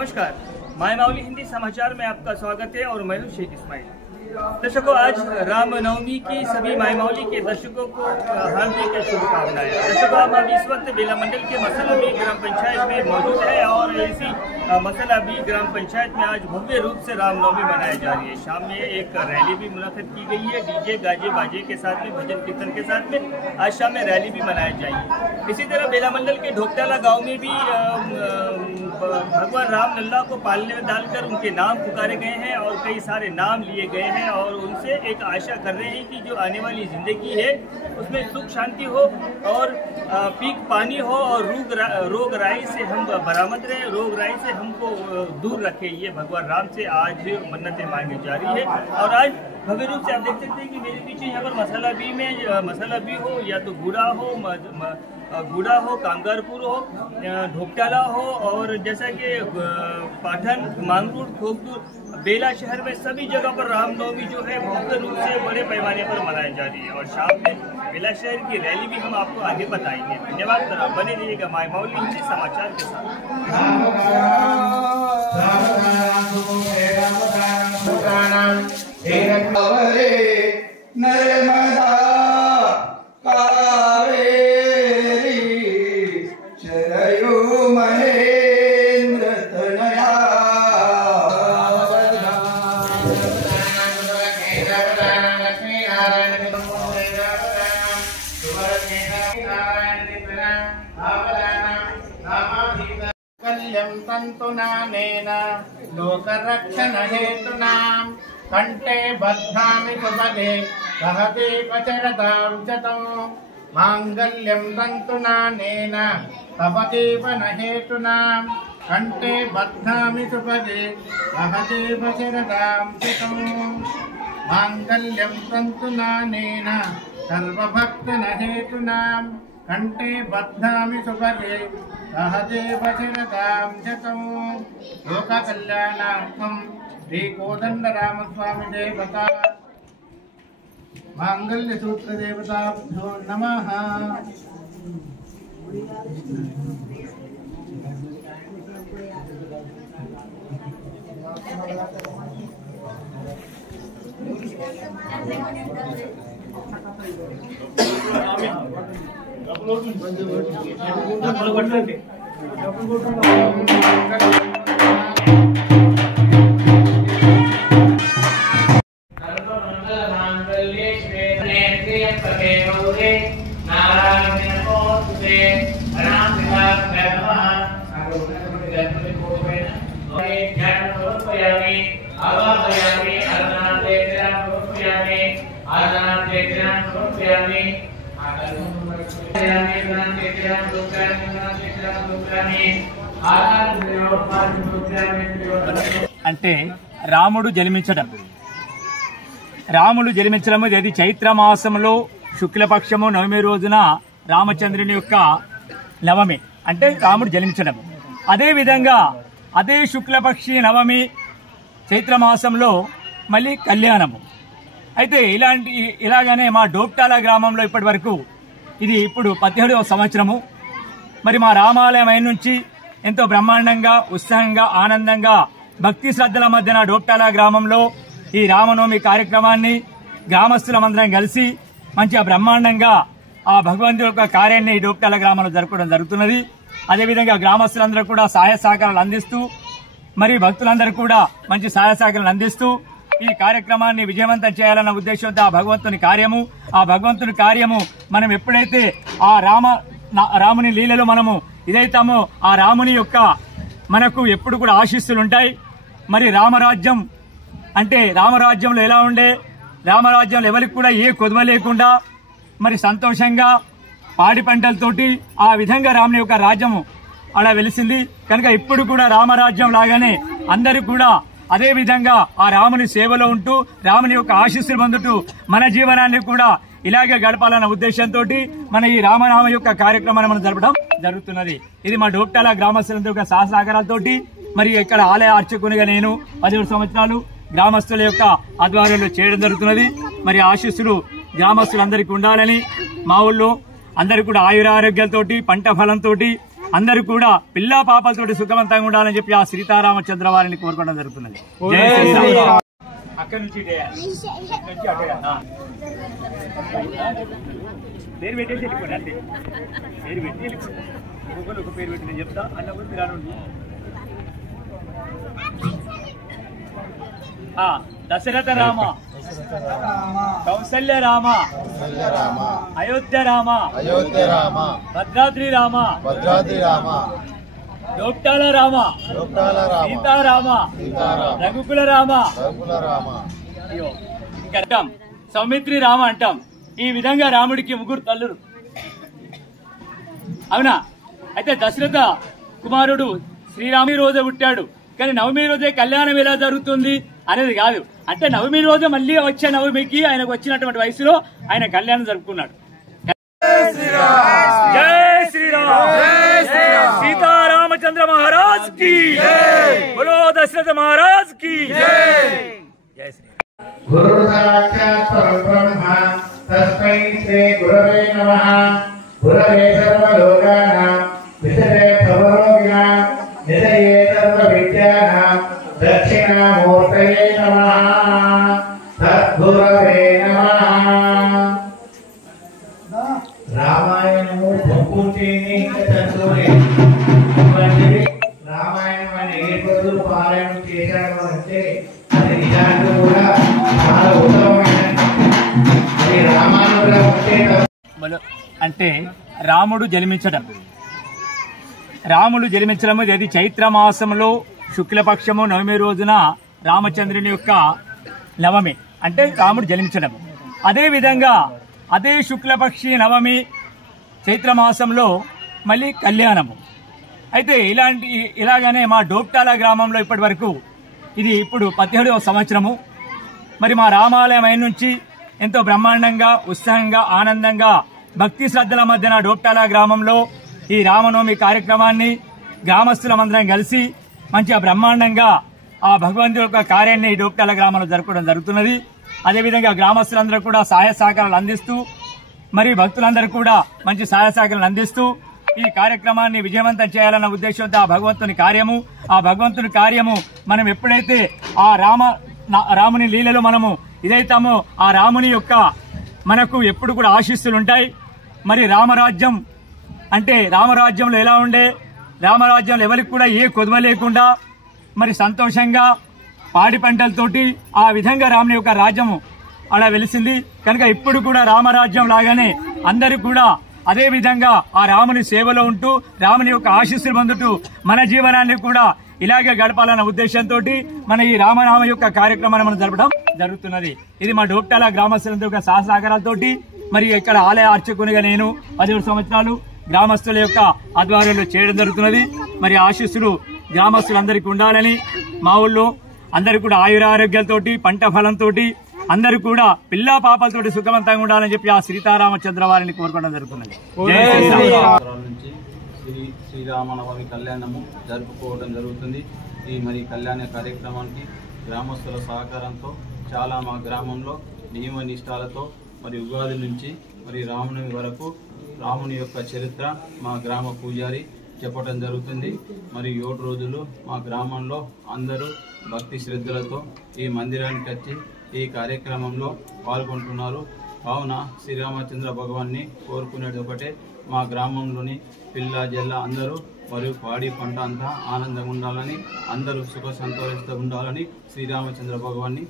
नमस्कार, माय माउली हिंदी समाचार में आपका स्वागत है और मैं हूं शेख इस्माइल। दर्शकों, आज रामनवमी की सभी माय माउली के दर्शकों को हार्दिक शुभकामनाएं। दर्शकों, हम अभी इस वक्त बेला मंडल के मसलाबी ग्राम पंचायत में मौजूद है और इसी मसलाबी ग्राम पंचायत में आज भव्य रूप से रामनवमी मनाई जा रही है। शाम में एक रैली भी मुनक्किद की गई है, डीजे गाजे बाजे के साथ में, भजन कीर्तन के साथ में आज शाम में रैली भी मनाई जाएगी। इसी तरह बेला मंडल के ढोकटाला गाँव में भी भगवान राम लल्ला को पालने में डालकर उनके नाम पुकारे गए हैं और कई सारे नाम लिए गए हैं और उनसे एक आशा कर रहे हैं कि जो आने वाली जिंदगी है उसमें सुख शांति हो और पीक पानी हो और रोग राई से हम बरामद रहे, रोग राई से हमको दूर रखे। ये भगवान राम से आज मन्नतें मांगी जा रही है और आज भव्य रूप से आप देख सकते हैं कि मेरे पीछे यहाँ पर मसलाबी हो या तो गुड़ा हो, कांगारपुर हो, ढोकटाला हो और जैसा कि पाठन, मांगरूर, खोखदूर, बेला शहर में सभी जगह पर रामनवमी जो है भव्य रूप से बड़े पैमाने पर मनाई जा रही है और शाम में बेला शहर की रैली भी हम आपको आगे बताएंगे। धन्यवाद, बने रहिएगा माय माउली हिंदी समाचार के साथ। तंतुनानेन लोकरक्षण हेतुनां कंठे बध्नामि सुपदे सहते प्रचरतां शतं मांगल्यं तंतुनानेन तपदीपन हेतुनां कंठे बध्नामि सुपदे सहते प्रचरतां शतं मांगल्यं तंतुनानेन सर्वभक्तन हेतुनां कंठे बध्नामि सुपदे सहदेव चिरतां शतं लोककल्याणार्थं श्री कोदण्डरामस्वामी देवता मांगल्यसूत्र देवताभ्यो नमः। అంటే రాముడు జన్మించడం ఇది చైత్ర మాసంలో శుక్లపక్షము నవమి రోజున రామచంద్రుని యొక్క నవమి అంటే రాముడు జన్మించడం. అదే విధంగా అదే శుక్లపక్షి నవమి చైత్ర మాసంలో మళ్ళీ కళ్యాణము. అయితే ఇలాగానే మా ఢోకటాలా గ్రామంలో ఇప్పటి వరకు ఇది ఇప్పుడు 17వ సంవత్సరము. మరి మా రామాలయం అయిన నుంచి ఎంతో బ్రహ్మాండంగా, ఉత్సాహంగా, ఆనందంగా, భక్తి శ్రద్ధల మధ్యన ఢోకటాలా గ్రామంలో ఈ రామనవమి కార్యక్రమాన్ని గ్రామస్తులమందరం కలిసి మంచిగా బ్రహ్మాండంగా ఆ భగవంతుడి యొక్క కార్యాన్ని ఢోకటాలా గ్రామంలో జరపడం జరుగుతున్నది. అదేవిధంగా గ్రామస్తులందరూ కూడా సహాయ సహకారాలు అందిస్తూ, మరి భక్తులందరూ కూడా మంచి సహాయ సహకారాలు అందిస్తూ ఈ కార్యక్రమాన్ని విజయవంతం చేయాలన్న ఉద్దేశంతో ఆ భగవంతుని కార్యము మనం ఎప్పుడైతే ఆ రాముని లీలలో మనము ఇదైతామో ఆ రాముని యొక్క మనకు ఎప్పుడు కూడా ఆశీస్సులు ఉంటాయి. మరి రామరాజ్యం అంటే రామరాజ్యంలో ఎలా ఉండే, రామరాజ్యంలో ఎవరికి కూడా ఏ కొదవ లేకుండా మరి సంతోషంగా పాడి పంటలతోటి ఆ విధంగా రాముని యొక్క రాజ్యము అలా వెలిసింది. కనుక ఇప్పుడు కూడా రామరాజ్యం లాగానే అందరూ కూడా అదే విధంగా ఆ రాముని సేవలో ఉంటూ రాముని యొక్క ఆశీస్సులు పొందుతూ మన జీవనాన్ని కూడా ఇలాగే గడపాలన్న ఉద్దేశంతో మన ఈ రామనామ యొక్క కార్యక్రమాన్ని మనం జరపడం జరుగుతున్నది. ఇది మా ఢోకటాలా గ్రామస్తులందరూ యొక్క సహకారాలతోటి మరి ఇక్కడ ఆలయ అర్చకునిగా నేను 17 సంవత్సరాలు గ్రామస్తుల యొక్క ఆధ్వర్యంలో చేయడం జరుగుతున్నది. మరి ఆశీస్సులు గ్రామస్తులందరికీ ఉండాలని, మా ఊళ్ళో అందరూ కూడా ఆయురారోగ్యాలతోటి, పంట ఫలంతోటి అందరూ కూడా పిల్లా పాపలతోటి సుఖవంతంగా ఉండాలని చెప్పి ఆ సీతారామచంద్ర వారిని కోరుకోవడం జరుగుతున్నది. జై శ్రీరామ్. అక్కడి నుంచి పేరు పెట్టేసి వెళ్ళిపోండి. అంతే పేరు పెట్టి వెళ్ళిపోండి. ఒక్కొక్కరు ఒక పేరు పెట్టి నేను చెప్తా అన్న కూడా రానుండి. దశరథ రామ, కౌసల్య రామ, అయోధ్య రామ, భద్రాద్రి రామ, డోప్టాల రామ, సీతారామ, రఘుకుల రామ, అంటాం, సౌమిత్రి రామ అంటాం. ఈ విధంగా రాముడికి ముగ్గురు తల్లులు. అవునా? అయితే దశరథ కుమారుడు శ్రీరామి రోజే పుట్టాడు. కానీ నవమి రోజే కళ్యాణం ఎలా జరుగుతుంది అనేది కాదు. అంటే నవమి రోజే మళ్ళీ వచ్చే నవమికి ఆయనకు వచ్చినటువంటి వయసులో ఆయన కళ్యాణం జరుపుకున్నాడు. జై శ్రీరామ్. సీతారామచంద్ర మహారాజ్ కి బోలో, దశరథ మహారాజ్ కి జై శ్రీరామ్. గురు సాక్షాత్ పరబ్రహ్మ తస్మై శ్రీ గురవే నమః. గురవే సర్వలోకానాం విషదే భవరోగిణాం నిధయే సర్వ విద్యానాం దక్షిణామూర్తయే నమః. సద్గురవే నమః. రామాయణము సంపూర్తిని చదువుని రామాయణం అనే 7 రోజులు పారాయణం చేశాడు అంటే అది నిజానికి కూడా చాలా ఉత్తమమైన రామాయణం. అంటే రాముడు జన్మించడం ఇది చైత్ర మాసంలో శుక్లపక్షము నవమి రోజున రామచంద్రుని యొక్క నవమి, అంటే రాముడు జన్మించడం. అదే విధంగా అదే శుక్లపక్షి నవమి చైత్ర మాసంలో మళ్ళీ కళ్యాణము. అయితే ఇలాగనే మా డోప్టాల గ్రామంలో ఇప్పటి వరకు ఇది ఇప్పుడు 17వ సంవత్సరము. మరి మా రామాలయం అయిన నుంచి ఎంతో బ్రహ్మాండంగా, ఉత్సాహంగా, ఆనందంగా, భక్తి శ్రద్ధల మధ్యన డోప్టాల గ్రామంలో ఈ రామనవమి కార్యక్రమాన్ని గ్రామస్తులమందరం కలిసి మంచిగా బ్రహ్మాండంగా ఆ భగవంతుడి యొక్క కార్యాన్ని డోప్టాల గ్రామంలో జరుపుకోవడం జరుగుతున్నది. అదేవిధంగా గ్రామస్తులందరూ కూడా సహాయ సహకారాలు అందిస్తూ, మరి భక్తులందరూ కూడా మంచి సహాయ సహకారాలు అందిస్తూ ఈ కార్యక్రమాన్ని విజయవంతం చేయాలన్న ఉద్దేశంతో ఆ భగవంతుని కార్యము మనం ఎప్పుడైతే ఆ రాముని లీలలో మనము ఇదైతామో ఆ రాముని యొక్క మనకు ఎప్పుడు కూడా ఆశీస్సులు ఉంటాయి. మరి రామరాజ్యం అంటే రామరాజ్యంలో ఎలా ఉండే, రామరాజ్యంలో ఎవరికి కూడా ఏ కొదవ లేకుండా మరి సంతోషంగా పాడి పంటలతోటి ఆ విధంగా రాముని యొక్క రాజ్యము అలా వెలిసింది. కనుక ఇప్పుడు కూడా రామరాజ్యం లాగానే అందరూ కూడా అదే విధంగా ఆ రాముని సేవలో ఉంటూ రాముని యొక్క ఆశీస్సులు పొందుతూ మన జీవనాన్ని కూడా ఇలాగే గడపాలన్న ఉద్దేశంతో మన ఈ రామనామ యొక్క కార్యక్రమాన్ని మనం జరపడం జరుగుతున్నది. ఇది మా డోప్టాల గ్రామస్తులందరూ యొక్క సహకారాలతోటి, మరి ఇక్కడ ఆలయ అర్చకునిగా నేను 17 సంవత్సరాలు గ్రామస్తుల యొక్క ఆధ్వర్యంలో చేయడం జరుగుతున్నది. మరి ఆశీస్సులు గ్రామస్తులందరికీ ఉండాలని, మా ఊళ్ళో అందరూ కూడా ఆయురారోగ్యాలతోటి, పంట ఫలంతో అందరూ కూడా పిల్లా పాపలతోటి సుఖవంతంగా ఉండాలని చెప్పి ఆ సీతారామచంద్ర వారిని కోరుకోవడం జరుగుతున్నది. జై శ్రీరామ్. శ్రీరామనవమి కళ్యాణము జరుపుకోవడం జరుగుతుంది. ఈ మరి కళ్యాణ కార్యక్రమానికి గ్రామస్తుల సహకారంతో చాలా మా గ్రామంలో నియమ నిష్ఠాలతో మరి ఉగాది నుంచి మరి రాముని వరకు రాముని యొక్క చరిత్ర మా గ్రామ పూజారి చెప్పడం జరుగుతుంది. మరి 7 రోజులు మా గ్రామంలో అందరూ భక్తి శ్రద్ధలతో ఈ మందిరానికి వచ్చి ఈ కార్యక్రమంలో పాల్గొంటున్నారు. కావున శ్రీరామచంద్ర భగవాన్ని కోరుకునేది ఒకటే, మా గ్రామంలోని పిల్ల జల్ల అందరూ మరియు పాడి పంట అంతా ఆనందంగా ఉండాలని, అందరూ సుఖ సంతోషంతో ఉండాలని శ్రీరామచంద్ర భగవాన్ని